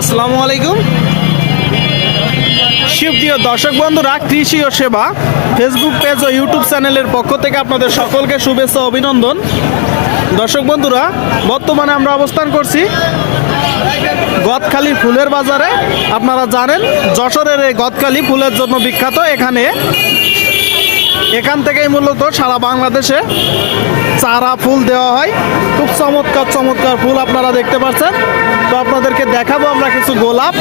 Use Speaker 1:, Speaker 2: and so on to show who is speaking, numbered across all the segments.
Speaker 1: আসসালামু আলাইকুম। সুপ্রিয় দর্শক বন্ধুরা, কৃষি ও সেবা ফেসবুক পেজ ও ইউটিউব চ্যানেলের পক্ষ থেকে আপনাদের সকলকে শুভেচ্ছা অভিনন্দন। দর্শক বন্ধুরা, বর্তমানে আমরা অবস্থান করছি গদখালি ফুলের বাজারে। আপনারা জানেন, যশোরের এই গদখালি ফুলের জন্য বিখ্যাত। এখানে এখান থেকেই মূলত সারা বাংলাদেশে চারা ফুল দেওয়া হয়। খুব চমৎকার চমৎকার ফুল আপনারা দেখতে পাচ্ছেন। তো আপনাদেরকে দেখাবো আমরা কিছু গোলাপ।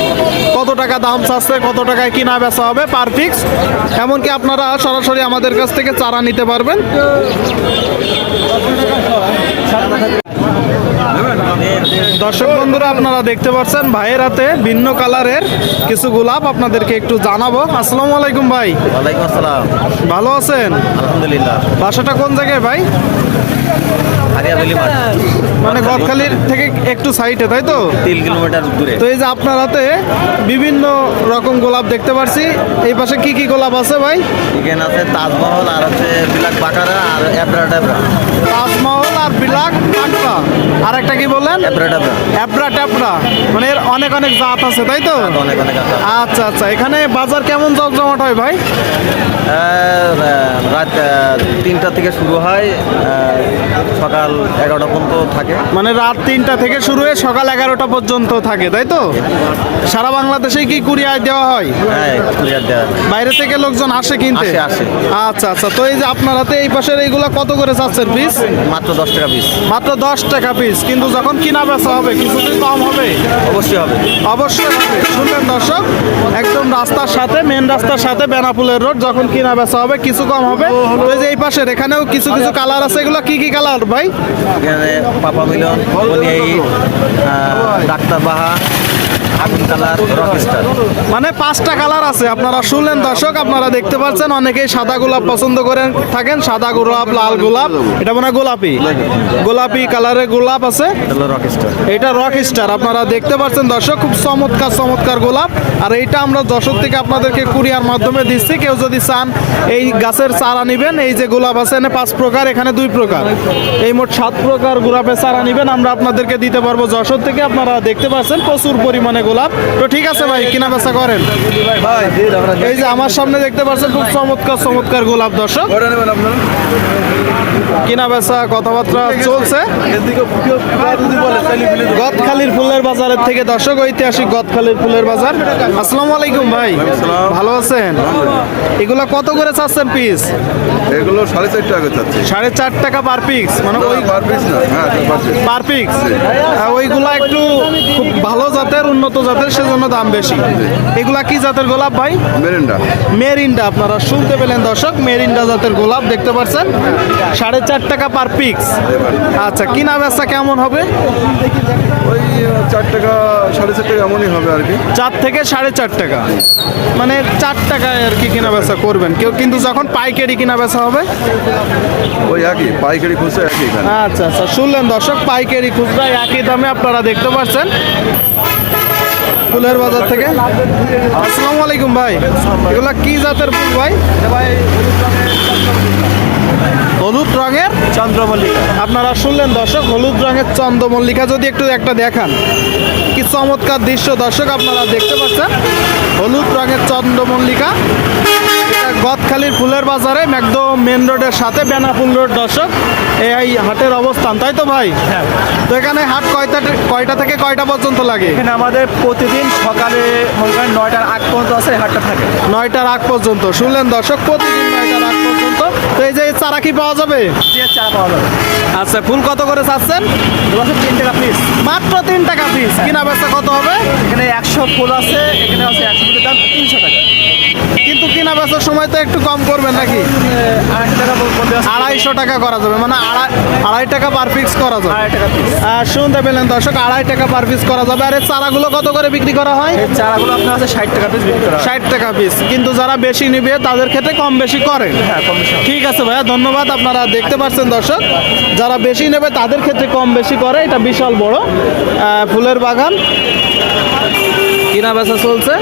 Speaker 1: কত টাকা দাম চাচ্ছে কত টাকায় কিনা বেচা হবে পার পিক্স এমনকি আপনারা সরাসরি আমাদের কাছ থেকে চারা নিতে পারবেন। দর্শক বন্ধুরা আপনারা দেখতে পাচ্ছেন ভাইয়ের হাতে ভিন্ন কালারের কিছু গোলাপ আপনাদেরকে একটু জানাব। আসসালামু আলাইকুম ভাই।
Speaker 2: ওয়ালাইকুম আসসালাম।
Speaker 1: ভালো আছেন?
Speaker 2: আলহামদুলিল্লাহ।
Speaker 1: বাসাটা কোন জায়গায় ভাই?
Speaker 2: মাঠ।
Speaker 1: মানে গদখালির থেকে একটু সাইডে তাই তো?
Speaker 2: তিন কিলোমিটার দূরে।
Speaker 1: তো এই যে আপনার হাতে বিভিন্ন রকম গোলাপ দেখতে পাচ্ছি এই পাশে কি কি গোলাপ আছে ভাই?
Speaker 2: এখানে আছে তাজমহল আর আছে বিলাক বাকারা আর এবরা ডেবরা
Speaker 1: তাজমহল আর বিলাক পাকড়া আর একটা কি বললেন?
Speaker 2: এবরা ডেবরা
Speaker 1: অ্যাবরা ট্যাবরা। মানে এর অনেক অনেক জাত আছে তাই তো?
Speaker 2: অনেক অনেক
Speaker 1: আচ্ছা আচ্ছা এখানে বাজার কেমন জমজমাট হয় ভাই?
Speaker 2: রাত তিনটা থেকে শুরু হয় সকাল এগারোটা পর্যন্ত থাকে।
Speaker 1: মানে রাত তিনটা থেকে শুরু হয়ে সকাল এগারোটা পর্যন্ত থাকে তাই তো? সারা বাংলাদেশে কি কুরিয়ার দেওয়া হয়?
Speaker 2: হ্যাঁ কুরিয়ার দেওয়া
Speaker 1: বাইরে থেকে লোকজন আসে কিনতে?
Speaker 2: আসে।
Speaker 1: আচ্ছা আচ্ছা তো এই যে আপনার হাতে এই পাশের এইগুলা কত করে চাচ্ছেন পিস
Speaker 2: মাত্র দশ টাকা পিস
Speaker 1: মাত্র দশ টাকা পিস কিন্তু যখন কিনা বেচা হবে কিছুদিন কম হবে?
Speaker 2: অবশ্যই হবে।
Speaker 1: অবশ্যই হবে। শুনলেন দর্শক একদম রাস্তার সাথে মেন রাস্তার সাথে বেনাপুলের রোড যখন কিনা বেচা হবে কিছু কম হবে। এই যে এই পাশের এখানেও কিছু কিছু কালার আছে এগুলো কি কি কালার ভাই?
Speaker 2: এখানে পাপা মিলন ডাক্তার বাহা আগুন কালার রকস্টার
Speaker 1: মানে পাঁচটা কালার আছে আপনারা শুনলেন দর্শক আপনারা দেখতে পাচ্ছেন অনেকেই সাদা গোলাপ পছন্দ করেন থাকেন সাদা গোলাপ লাল গোলাপ এটা মনে গোলাপি। গোলাপি কালারের গোলাপ আছে। এটা রক স্টার। আপনারা দেখতে পাচ্ছেন দর্শক খুব চমৎকার চমৎকার গোলাপ। আর এইটা আমরা যশোর থেকে আপনাদেরকে কুরিয়ার মাধ্যমে দিচ্ছি কেউ যদি চান এই গাছের চারা নেবেন এই যে গোলাপ আছে এখানে পাঁচ প্রকার এখানে দুই প্রকার। এই মোট সাত প্রকার গোলাপের চারা নেবেন আমরা আপনাদেরকে দিতে পারব যশোর থেকে আপনারা দেখতে পাচ্ছেন প্রচুর পরিমাণে গোলাপ। তো ঠিক আছে ভাই কিনা বেচা করেন। এই যে আমার সামনে দেখতে পাচ্ছেন খুব চমৎকার চমৎকার গোলাপ দর্শক। কিনা বেচা কথাবার্তা চলছে। গদখালির ফুলের বাজারের থেকে দর্শক ঐতিহাসিক গদখালির ফুলের বাজার। আসসালামু আলাইকুম ভাই। ভালো আছেন? এগুলা কত করে চাচ্ছেন পিস
Speaker 3: এগুলো সাড়ে চার টাকা চাচ্ছি।
Speaker 1: সাড়ে চার টাকা পার পিস মানে ওই
Speaker 3: পার পিস না পার পিস
Speaker 1: ওইগুলা একটু খুব ভালো জাতের উন্নত জাতের সেজন্য দাম বেশি। এগুলা কি জাতের গোলাপ ভাই?
Speaker 3: মেরিন্ডা।
Speaker 1: মেরিন্ডা আপনারা শুনতে পেলেন দর্শক মেরিন্ডা জাতের গোলাপ দেখতে পাচ্ছেন। সাড়ে চার টাকা পার পিক্স আচ্ছা কিনা বেচা কেমন হবে?
Speaker 3: ওই চার টাকা সাড়ে চার টাকা এমনই হবে আর কি।
Speaker 1: চার থেকে সাড়ে চার টাকা। মানে চার টাকায় আর কি কিনা বেচা করবেন। কেউ কিন্তু যখন পাইকারি কিনা বেচা হবে?
Speaker 3: ওই একই পাইকারি খুঁজছে একই
Speaker 1: আচ্ছা আচ্ছা শুনলেন দর্শক পাইকারি খুচরা একই দামে আপনারা দেখতে পাচ্ছেন। ফুলের বাজার থেকে। আসসালামু আলাইকুম ভাই। এগুলা কি জাতের ফুল ভাই? হলুদ রঙের? চন্দ্রমল্লিকা। আপনারা শুনলেন দর্শক হলুদ রঙের চন্দ্রমল্লিকা। যদি একটু একটা দেখান। কি চমৎকার দৃশ্য দর্শক আপনারা দেখতে পাচ্ছেন। হলুদ রঙের চন্দ্রমল্লিকা। গদখালির ফুলের বাজারে একদম মেন রোডের সাথে বেনাপুল রোড দর্শক এই হাটের অবস্থান তাই তো ভাই? তো এখানে হাট কয়টা কয়টা থেকে কয়টা পর্যন্ত লাগে?
Speaker 4: এখানে আমাদের প্রতিদিন সকালে মনে করেন নয়টার আগ পর্যন্ত আছে হাটটা থাকে।
Speaker 1: নয়টার আগ পর্যন্ত শুনলেন দর্শক? প্রতিদিন নয়টার আগ পর্যন্ত। তো এই যে চারা কি পাওয়া যাবে?
Speaker 4: যে চা পাওয়া যাবে।
Speaker 1: আচ্ছা ফুল কত করে চাচ্ছেন?
Speaker 4: তিন টাকা পিস
Speaker 1: মাত্র তিন টাকা পিস কিনা বেচা কত হবে?
Speaker 4: এখানে একশো ফুল আছে এখানে আছে একশো ফুলের দাম তিনশো টাকা।
Speaker 1: কিন্তু কিনা বেচার সময় তো একটু কম করবেন নাকি?
Speaker 4: আড়াইশো টাকা
Speaker 1: আড়াইশো টাকা করা যাবে মানে আড়াই আড়াই টাকা পার পিস করা যাবে। শুনতে পেলেন দর্শক আড়াই টাকা পার পিস করা যাবে। আর এই চারাগুলো কত করে বিক্রি করা হয়?
Speaker 4: চারাগুলো আপনার আছে ষাট টাকা পিস বিক্রি করা
Speaker 1: ষাট টাকা পিস কিন্তু যারা বেশি নিবে তাদের ক্ষেত্রে কম বেশি করে।
Speaker 4: হ্যাঁ কম
Speaker 1: ঠিক আছে ভাইয়া ধন্যবাদ। আপনারা দেখতে পাচ্ছেন দর্শক যারা বেশি নেবে তাদের ক্ষেত্রে কম বেশি করে। এটা বিশাল বড় ফুলের বাগান। কিনা বেচা চলছে।